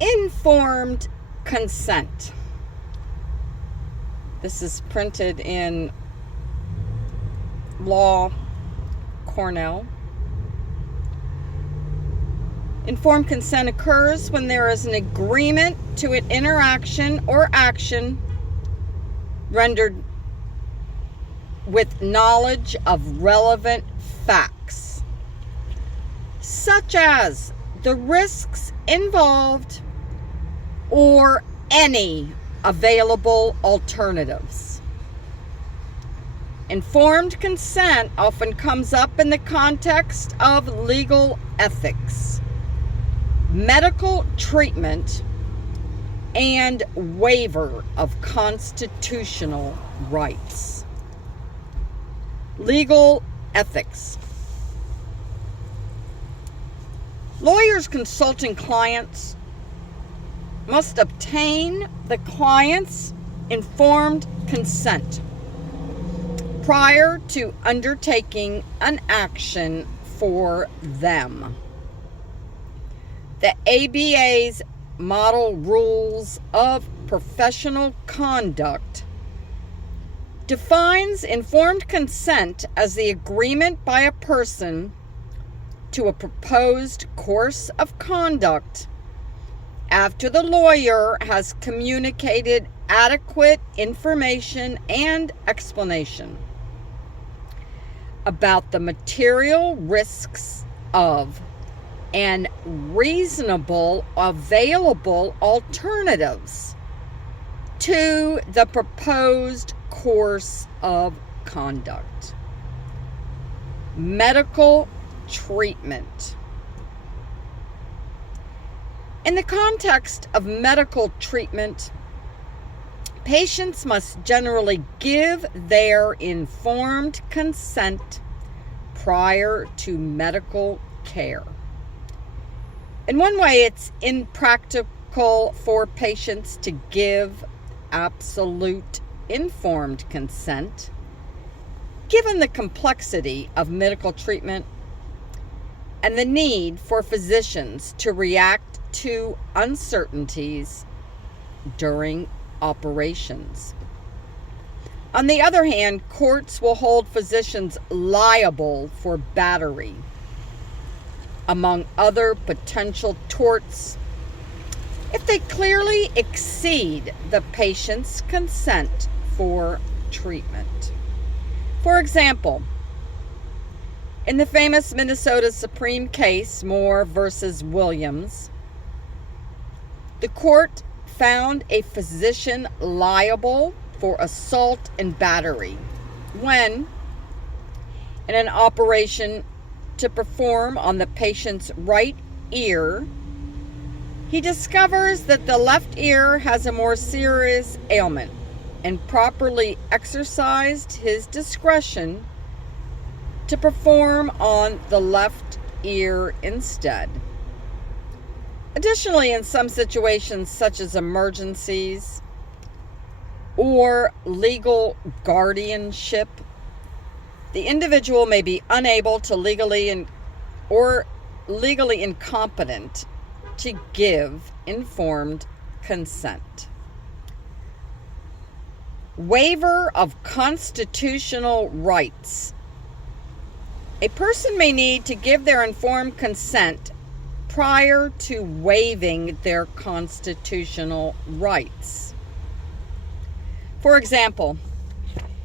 Informed consent. This is printed in law.cornell. Informed consent occurs when there is an agreement to an interaction or action rendered with knowledge of relevant facts, such as the risks involved or any available alternatives. Informed consent often comes up in the context of legal ethics, medical treatment, and waiver of constitutional rights. Legal ethics. Lawyers consulting clients must obtain the client's informed consent prior to undertaking an action for them. The ABA's Model Rules of Professional Conduct defines informed consent as the agreement by a person to a proposed course of conduct after the lawyer has communicated adequate information and explanation about the material risks of and reasonable available alternatives to the proposed course of conduct. Medical treatment. In the context of medical treatment, patients must generally give their informed consent prior to medical care. In one way, it's impractical for patients to give absolute informed consent, given the complexity of medical treatment and the need for physicians to react to uncertainties during operations. On the other hand, courts will hold physicians liable for battery, among other potential torts, if they clearly exceed the patient's consent for treatment. For example, in the famous Minnesota Supreme case, Moore versus Williams, the court found a physician liable for assault and battery when, in an operation to perform on the patient's right ear, he discovers that the left ear has a more serious ailment and properly exercised his discretion to perform on the left ear instead. Additionally, in some situations such as emergencies or legal guardianship, the individual may be unable to legally incompetent to give informed consent. Waiver of constitutional rights. A person may need to give their informed consent prior to waiving their constitutional rights. For example,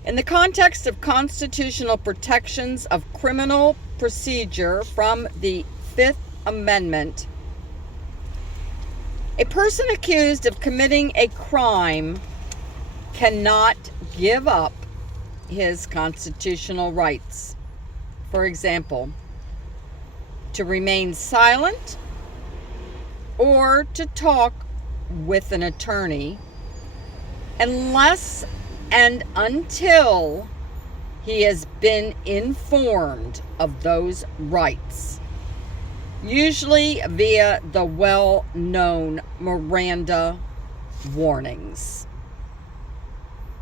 in the context of constitutional protections of criminal procedure from the Fifth Amendment, a person accused of committing a crime cannot give up his constitutional rights. For example, to remain silent or to talk with an attorney unless and until he has been informed of those rights, usually via the well-known Miranda warnings.